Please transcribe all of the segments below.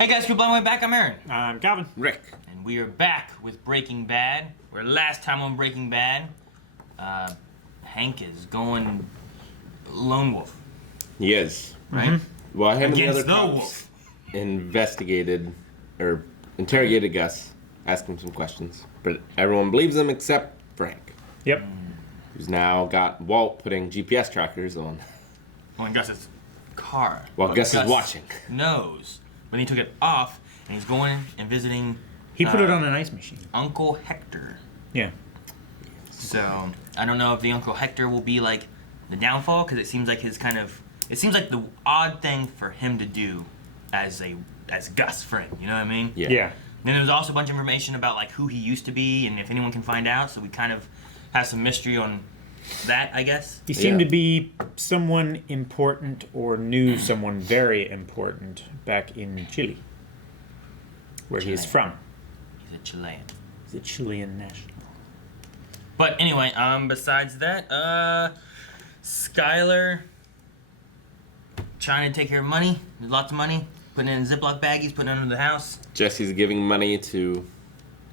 Hey guys, we're Blind Way Back. I'm Aaron. I'm Calvin. Rick. And we are back with Breaking Bad. Where last time on Breaking Bad, Hank is going lone wolf. He is. Right? Mm-hmm. Well, him Against and the the other cops wolf. interrogated Gus, asked him some questions. But everyone believes him except Frank, Yep. who's now got Walt putting GPS trackers on. On Gus's car. While But Gus is watching. Knows. But he took it off, and he's going and visiting He put it on an ice machine. Uncle Hector. Yeah. So, I don't know if the Uncle Hector will be like the downfall, because it seems like it seems like the odd thing for him to do as Gus' friend, you know what I mean? Yeah. Then there was also a bunch of information about like who he used to be and if anyone can find out, so we kind of have some mystery on that, I guess. He seemed to be someone important or knew someone very important back in Chile, where he is from. He's a Chilean. He's a Chilean national. But anyway, besides that, Skyler trying to take care of money. There's lots of money. Putting it in Ziploc baggies, putting it under the house. Jesse's giving money to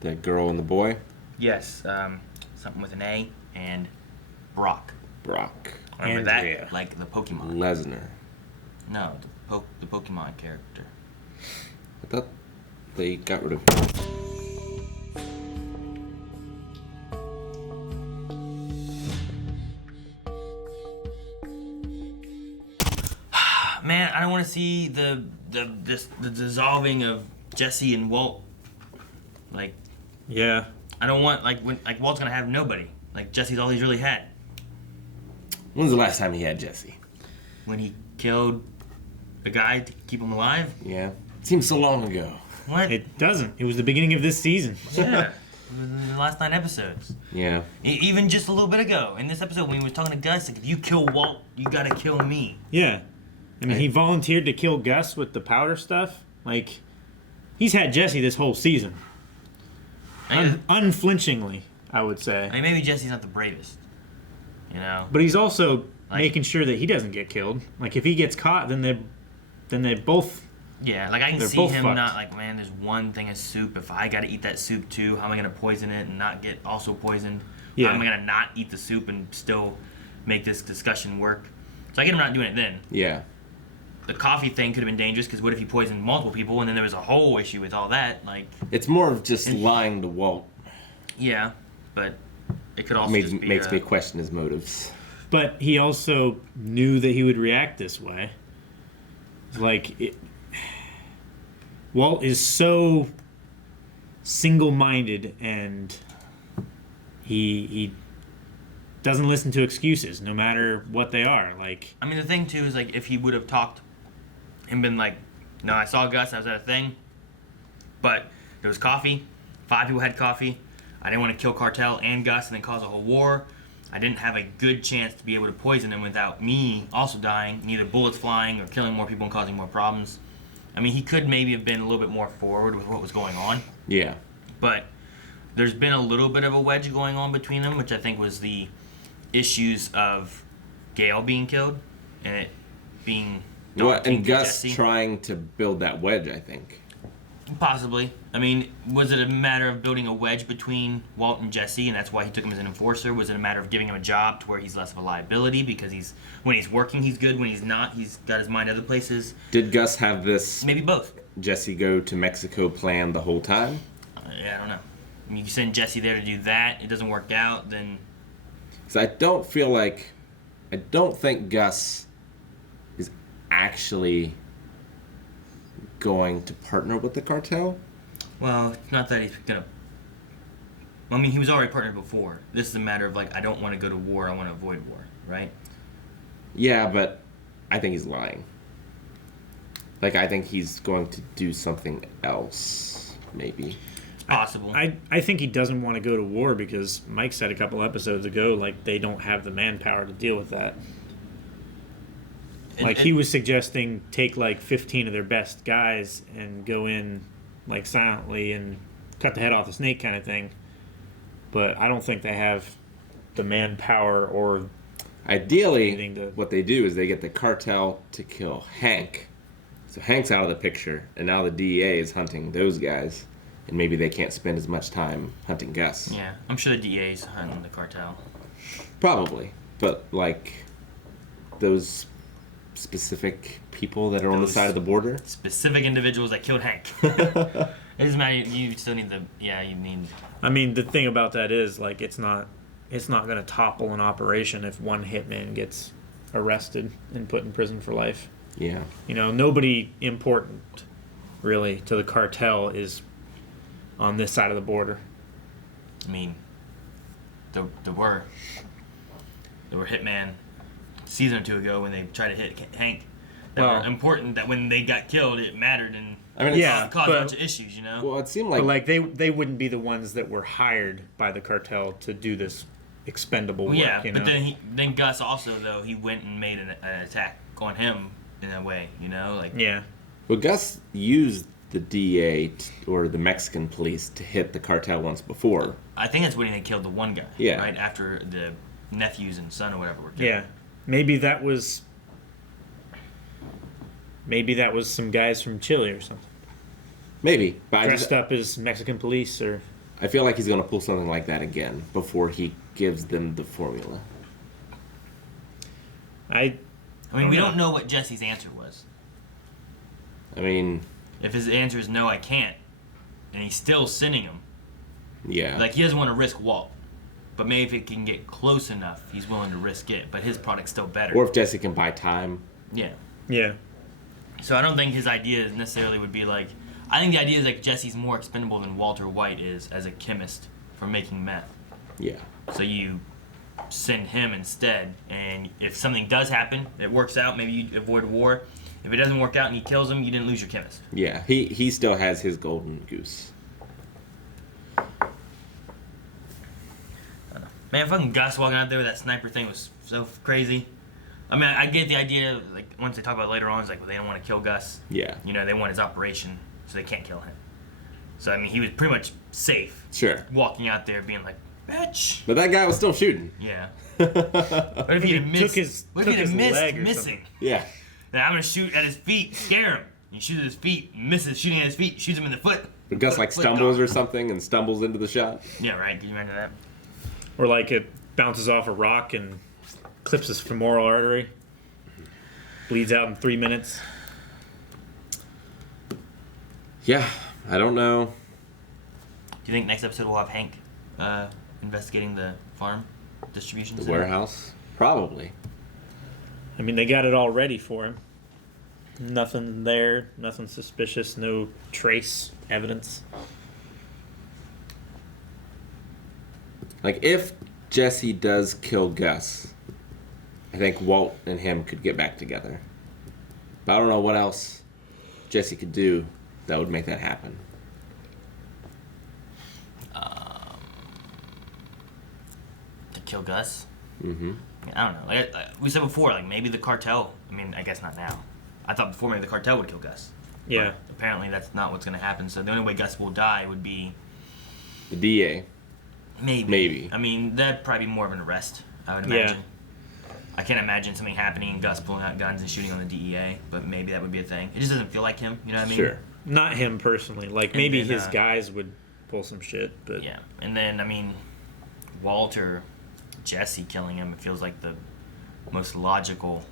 the girl and the boy. Yes, something with an A, and Brock. Brock. Remember Andrea. that? Like the Pokemon. Lesnar. No, the Pokemon character. I thought they got rid of him. Man, I don't want to see the dissolving of Jesse and Walt. Like, Yeah. I don't want like Walt's gonna have nobody. Like Jesse's all he's really had. When's the last time he had Jesse? When he killed a guy to keep him alive. Yeah. Seems so long ago. What? It doesn't. It was the beginning of this season. Yeah. It was in the last 9 episodes. Yeah. Even just a little bit ago in this episode when he was talking to Gus, like if you kill Walt, you gotta kill me. Yeah. I mean, he volunteered to kill Gus with the powder stuff. Like, he's had Jesse this whole season. Unflinchingly, I would say. I mean, maybe Jesse's not the bravest. You know? But he's also Like- making sure that he doesn't get killed. Like, if he gets caught, then they both... Yeah, like I can They're see both him fucked. not like, man, there's one thing of soup. If I gotta eat that soup too, how am I gonna poison it and not get also poisoned? Yeah. How am I gonna not eat the soup and still make this discussion work? So I get him not doing it then. Yeah. The coffee thing could have been dangerous because what if he poisoned multiple people and then there was a whole issue with all that? Like, It's more of just lying to Walt. yeah, but it could also Makes just be me question his motives. But he also knew that he would react this way. Walt is so single-minded, and he doesn't listen to excuses, no matter what they are. Like, I mean, the thing too is like if he would have talked and been like, no, I saw Gus, I was at a thing, but there was coffee, 5 people had coffee. I didn't want to kill Cartel and Gus and then cause a whole war. I didn't have a good chance to be able to poison him without me also dying, neither bullets flying or killing more people and causing more problems. I mean, he could maybe have been a little bit more forward with what was going on, Yeah. but there's been a little bit of a wedge going on between them, which I think was the issues of Gale being killed and it being daunting And to Gus Jesse. trying to build that wedge, I think. Possibly. I mean, was it a matter of building a wedge between Walt and Jesse, and that's why he took him as an enforcer? Was it a matter of giving him a job to where he's less of a liability because when he's working he's good, when he's not he's got his mind other places? Did Gus have this Maybe both. Jesse go to Mexico plan the whole time? Yeah, I don't know. I mean, you send Jesse there to do that, it doesn't work out, then Because I don't think Gus is actually going to partner with the cartel. well, it's not that he's gonna. I mean, he was already partnered before. This is a matter of like, I don't want to go to war. I want to avoid war, right? Yeah, but I think he's lying. Like, I think he's going to do something else, maybe. It's possible. I think he doesn't want to go to war because Mike said a couple episodes ago, like, they don't have the manpower to deal with that. Like, he was suggesting take, like, 15 of their best guys and go in, like, silently and cut the head off the snake kind of thing. But I don't think they have the manpower or... Ideally, anything to... what they do is they get the cartel to kill Hank So Hank's out of the picture, and now the DEA is hunting those guys, and maybe they can't spend as much time hunting Gus. Yeah, I'm sure the DA's hunting the cartel. Probably, but like those specific people that are on the Those side of the border. Specific individuals that killed Hank. It doesn't matter. You still need the. Yeah, you need. I mean, the thing about that is, like, it's not going to topple an operation if one hitman gets arrested and put in prison for life. Yeah. You know, nobody important, really, to the cartel is on this side of the border. I mean, there were hitman season or two ago when they tried to hit Hank. That Well- were important. That when they got killed, it mattered and I mean, it's, Yeah. caused a but- bunch of issues. You know. Well, it seemed But, like like, they wouldn't be the ones that were hired by the cartel to do this expendable work, Yeah, you know? but then Gus also though he went and made an attack on him in a way. You know, like Yeah. well, Gus used the DA or the Mexican police to hit the cartel once before. I think that's when they killed the one guy. Yeah. Right after the nephews and son or whatever were killed. Yeah. Maybe that was some guys from Chile or something. Maybe, but Dressed up as Mexican police or... I feel like he's going to pull something like that again before he gives them the formula. I mean, we don't know what Jesse's answer was. I mean, If his answer is no, I can't, and he's still sending him, yeah. like he doesn't want to risk Walt, but maybe if it can get close enough, he's willing to risk it. But his product's still better. Or if Jesse can buy time. Yeah. Yeah. So I don't think his idea necessarily would be like. I think the idea is like Jesse's more expendable than Walter White is as a chemist for making meth. Yeah. So you send him instead, and if something does happen, it works out. Maybe you avoid war. If it doesn't work out and he kills him, you didn't lose your chemist. Yeah. He still has his golden goose. Man, fucking Gus walking out there with that sniper thing was so crazy. I mean, I get the idea, like, once they talk about it later on, it's like, well, they don't want to kill Gus. Yeah. You know, they want his operation, so they can't kill him. So, I mean, he was pretty much safe Sure. walking out there being like, bitch. But that guy was still shooting. Yeah. What if he had missed? What if he had missed leg or missing? Yeah. Then I'm going to shoot at his feet, scare him. He shoots at his feet, misses shooting at his feet, shoots him in the foot. But Gus like Foot stumbles gone. or something and stumbles into the shot. Yeah, right. Can you imagine that? Or like it bounces off a rock and clips his femoral artery. Bleeds out in 3 minutes. Yeah. I don't know. Do you think next episode we'll have Hank investigating the farm distribution The center? warehouse? Probably. I mean, they got it all ready for him. Nothing there, nothing suspicious, no trace evidence. Like, if Jesse does kill Gus, I think Walt and him could get back together. But I don't know what else Jesse could do that would make that happen. To kill Gus? Mm-hmm. I don't know. Like we said before, like maybe the cartel. I mean, I guess not now. I thought before maybe the cartel would kill Gus. Yeah. But apparently that's not what's going to happen. So the only way Gus will die would be The DA. Maybe. I mean, that'd probably be more of an arrest, I would Yeah. imagine. I can't imagine something happening and Gus pulling out guns and shooting on the DEA, but maybe that would be a thing. It just doesn't feel like him, you know what I mean? Sure. Not him personally. Like, And maybe then, his guys would pull some shit, but... Yeah. And then, I mean, Walter, Jesse killing him, it feels like the most logical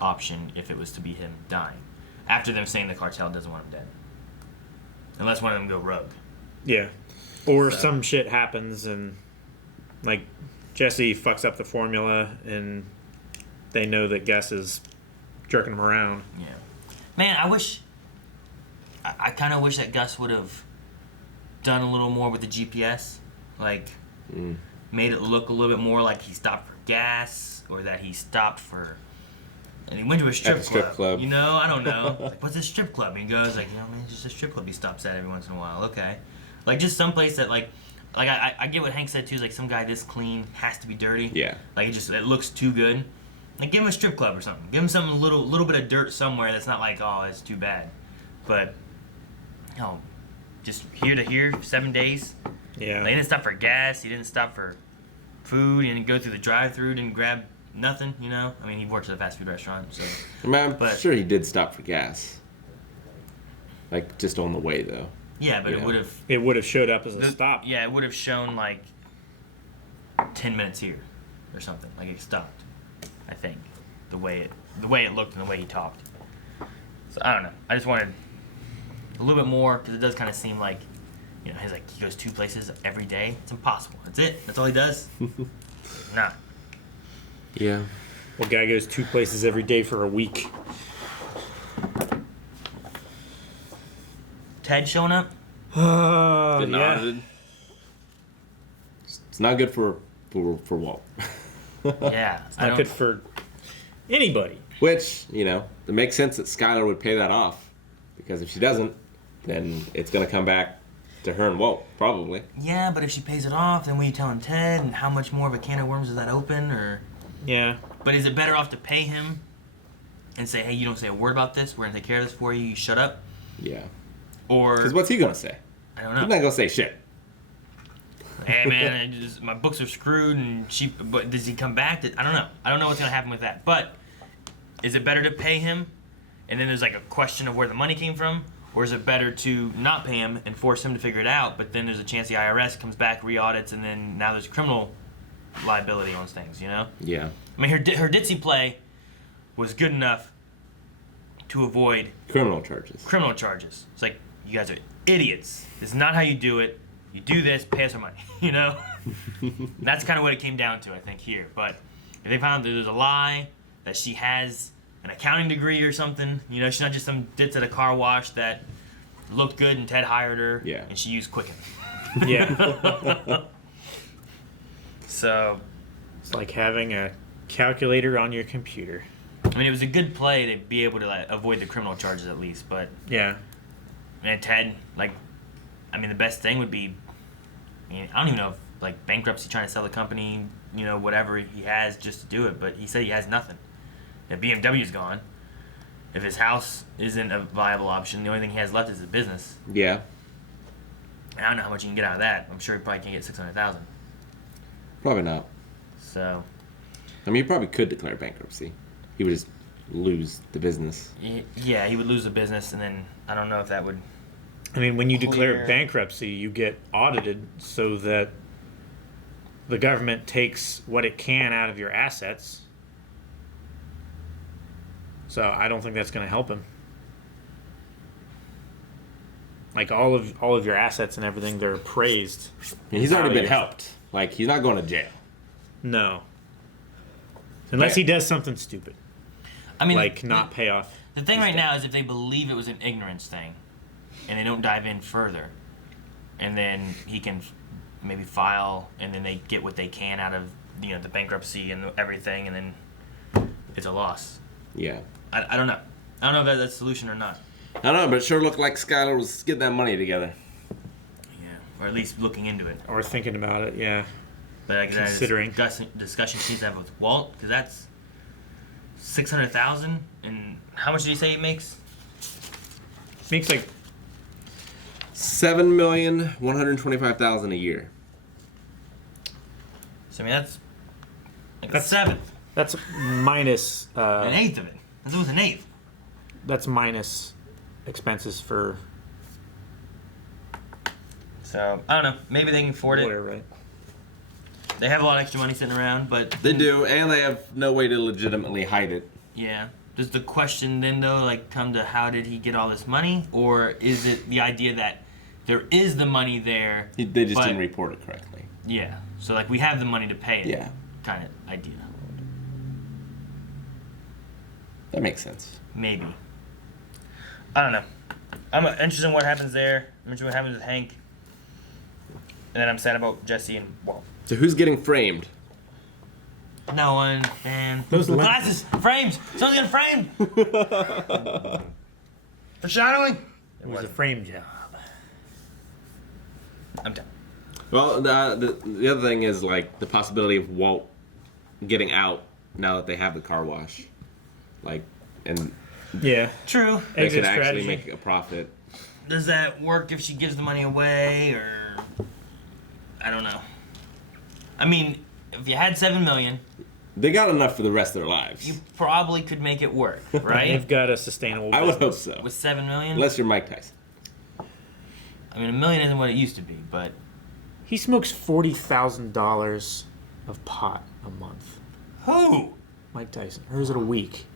option if it was to be him dying. After them saying the cartel doesn't want him dead. Unless one of them go rogue. Yeah. Or So- some shit happens and, like, Jesse fucks up the formula and they know that Gus is jerking him around. Yeah. Man, I kind of wish that Gus would have done a little more with the GPS. Like, made it look a little bit more like he stopped for gas or that he stopped for... And he went to a strip club. You know, I don't know. Like, what's a strip club? And he goes, like, you know, man, it's just a strip club he stops at every once in a while. Okay. Like, just someplace that, like I get what Hank said, too. Is like, some guy this clean has to be dirty. Yeah. Like, it looks too good. Like, give him a strip club or something. Give him some little bit of dirt somewhere that's not like, oh, it's too bad. But, you know, just here to here, 7 days. Yeah. Like, he didn't stop for gas. He didn't stop for food. He didn't go through the drive-thru. Didn't grab nothing, you know? I mean, he works at a fast food restaurant, so... I mean, I'm But- sure he did stop for gas. Like, just on the way, though. Yeah, but Yeah. it would have showed up as a stop. Yeah, it would have shown like 10 minutes here or something. Like it stopped. I think the way it looked and the way he talked. So I don't know. I just wanted a little bit more because it does kind of seem like, you know, he's like he goes 2 places every day. It's impossible. That's it. That's all he does. Nah. Yeah. Well, guy goes 2 places every day for a week. Ted showing up. Getting yeah. audited. It's not good for Walt. Yeah. It's not good for anybody. Which, you know, it makes sense that Skyler would pay that off. Because if she doesn't, then it's going to come back to her and Walt, probably. Yeah, but if she pays it off, then what are you telling Ted? And how much more of a can of worms does that open? Or Yeah. But is it better off to pay him and say, hey, you don't say a word about this. We're going to take care of this for you. You shut up. Yeah. Or Because what's he going to say? I don't He's know. not going to say shit. Hey, man, my books are screwed. And but does he come back? I don't know. I don't know what's going to happen with that. But is it better to pay him and then there's like a question of where the money came from? Or is it better to not pay him and force him to figure it out, but then there's a chance the IRS comes back, re-audits, and then now there's criminal liability on things, you know? Yeah. I mean, her ditzy play was good enough to avoid Criminal charges. criminal charges. It's like, you guys are idiots. This is not how you do it. You do this, pay us our money, you know? That's kind of what it came down to, I think, here. But if they found that there's a lie, that she has an accounting degree or something, you know, she's not just some ditz at a car wash that looked good and Ted hired her, Yeah. and she used Quicken. Yeah. So, It's like having a calculator on your computer. I mean, it was a good play to be able to like, avoid the criminal charges at least, but Yeah. man, Ted, like, I mean, the best thing would be, I mean, I don't even know if, like, bankruptcy, trying to sell the company, you know, whatever he has just to do it, but he said he has nothing. If BMW's gone, if his house isn't a viable option, the only thing he has left is his business. Yeah. And I don't know how much you can get out of that. I'm sure he probably can't get $600,000. Probably not. So, I mean, he probably could declare bankruptcy. He would just lose the business. yeah, he would lose the business, and then I don't know if that would. I mean, when you declare Clear. bankruptcy, you get audited so that the government takes what it can out of your assets. So I don't think that's going to help him. Like all of your assets and everything, they're appraised. And he's already been Valued. helped. Like, he's not going to jail. No. Unless he does something stupid, I mean, like not pay off. The thing his right debt. now is if they believe it was an ignorance thing, and they don't dive in further, and then he can maybe file, and then they get what they can out of the bankruptcy and everything, and then it's a loss. Yeah. I don't know. I don't know if that's a solution or not. I don't know, but it sure looked like Skyler was getting that money together. Yeah, or at least looking into it. Or thinking about it, yeah. But I guess Considering. discussion she needs to have with Walt, because that's $600,000, and how much did he say he makes? Makes like $7,125,000 a year. So I mean that's like a That's- seventh, that's minus an eighth of it. That's with an eighth. that's minus expenses for So I don't know. Maybe they can afford it. lawyer, right? They have a lot of extra money sitting around, but They do, and they have no way to legitimately hide it. yeah. Does the question then though like come to how did he get all this money, or is it the idea that there is the money there? They just but- didn't report it correctly. Yeah. So like we have the money to pay it. Yeah. Kind of idea. That makes sense. Maybe. I don't know. I'm interested in what happens there. I'm interested in what happens with Hank. And then I'm sad about Jesse and Walt. So who's getting framed? No one, man. Those glasses, frames. Someone's getting framed. Foreshadowing. It was a frame job. I'm done. Well, the other thing is, like, the possibility of Walt getting out now that they have the car wash. Like, and Yeah. True. they Exit could actually strategy. make a profit. Does that work if she gives the money away, or I don't know. I mean, if you had $7 million, They got enough for the rest of their lives. you probably could make it work, They've right? got a sustainable I would hope business. so. With $7 million. Unless you're Mike Tyson. I mean, $1 million isn't what it used to be, but He smokes $40,000 of pot a month. who? Mike Tyson. Or is it a week?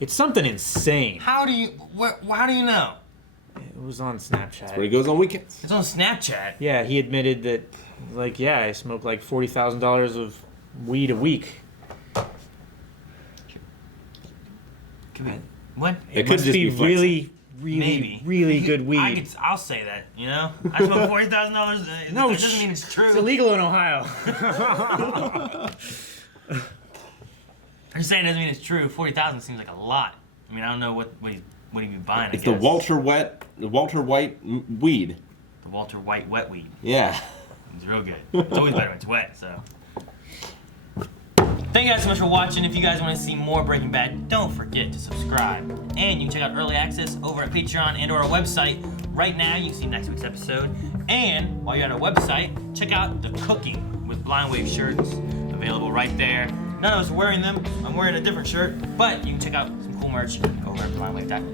It's something insane. How do you know? It was on Snapchat. Where he goes on weekends. It's on Snapchat. Yeah, he admitted that, like, yeah, I smoke like $40,000 of weed a week. Could be, what? It could must just be be flexing. really, Maybe. really good weed. I'll say that. You know, I smoke $40,000. No, that doesn't mean it's true. It's illegal in Ohio. I'm saying it doesn't mean it's true. 40,000 seems like a lot. I mean, I don't know what he'd be buying. It's the Walter White weed. The Walter White wet weed. Yeah. It's real good. It's always better when it's wet. So, thank you guys so much for watching. If you guys want to see more Breaking Bad, don't forget to subscribe. And you can check out early access over at Patreon and/or our website. Right now, you can see next week's episode. And while you're at our website, check out the Cooking with Blind Wave shirts available right there. None of us are wearing them. I'm wearing a different shirt, but you can check out some cool merch over at blindwave.com.